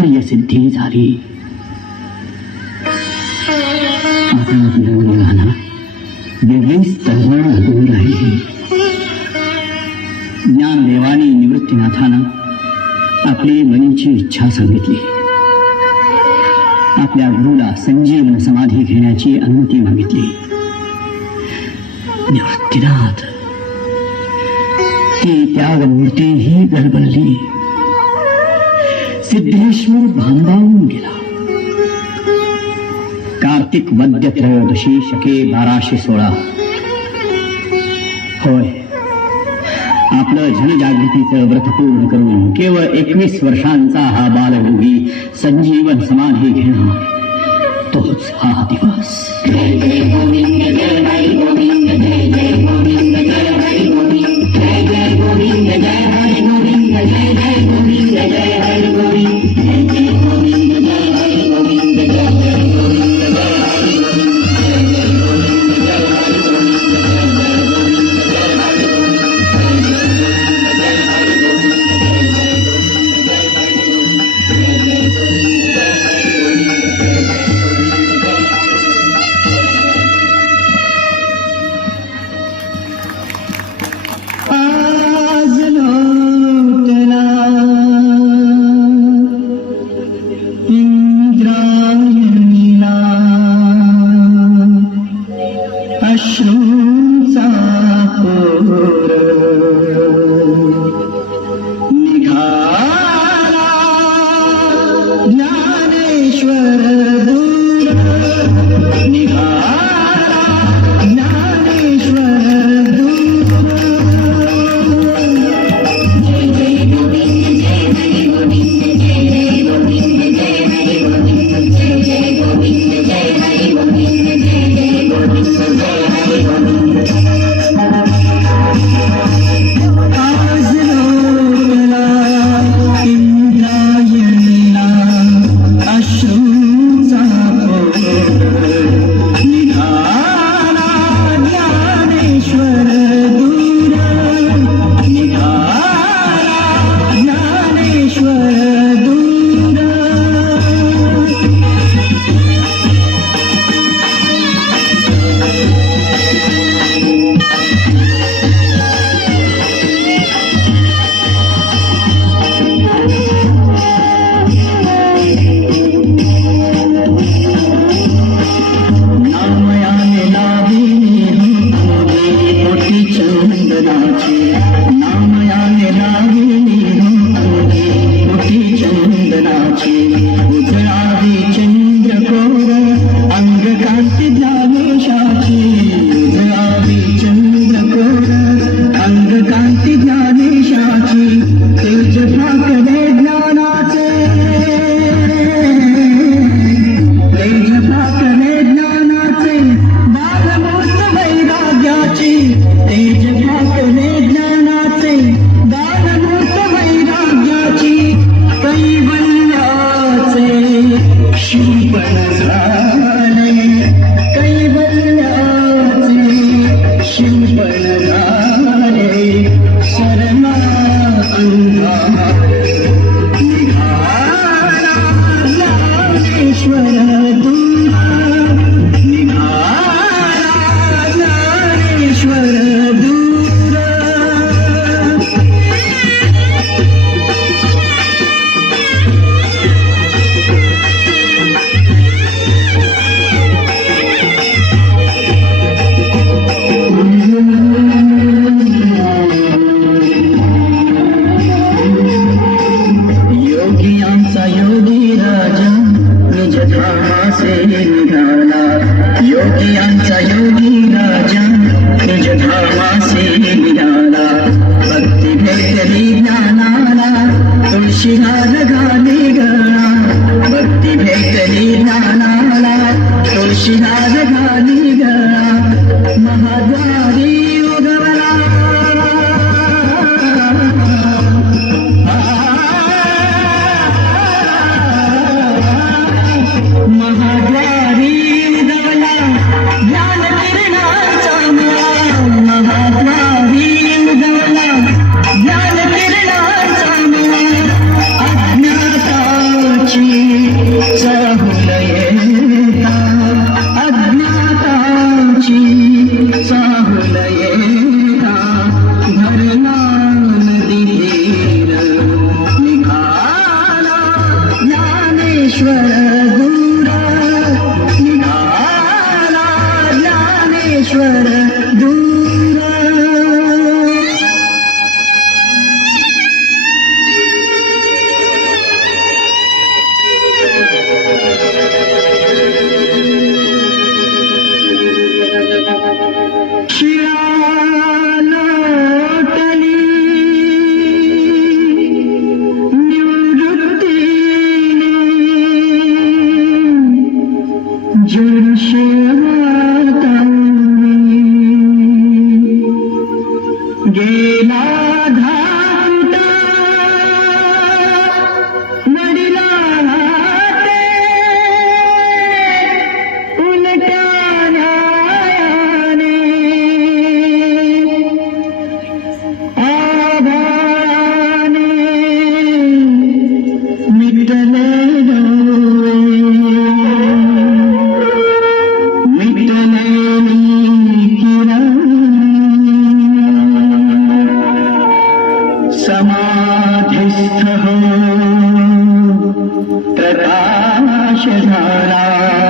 कार्यसिद्धी झाली. आता आपल्या मुलांना वेगळीच तळमळ लागून राहिली. ज्ञानदेवानी निवृत्तीनाथानं आपली मनीची इच्छा सांगितली. आपल्या गुरुला संजीवन समाधी घेण्याची अनुमती मागितली. निवृत्तीनाथ ती त्यागमूर्ती ही गडबडली. सिद्धेश्वर भांबावून गेला. कार्तिक वद्य त्रयोदशी शके 1216. होय, आपलं जनजागृतीचं व्रत पूर्ण करून केवळ 21 वर्षांचा हा बालयोगी संजीवन समाधी घेणार, तोच हा दिवस. जय जय गोविंद जय हरी गोविंद जय जय गोविंद जय हरी गोविंद जय जय गोविंद जय हरी गोविंद जय जय गोविंद जय हरी गोविंद जय जय गोविंद जय हरी गोविंद जय जय गोविंद जय हरी गोविंद जय जय गोविंद जय हरी गोविंद जय जय गोविंद जय हरी महाद्वारी हो प्रकाश झाला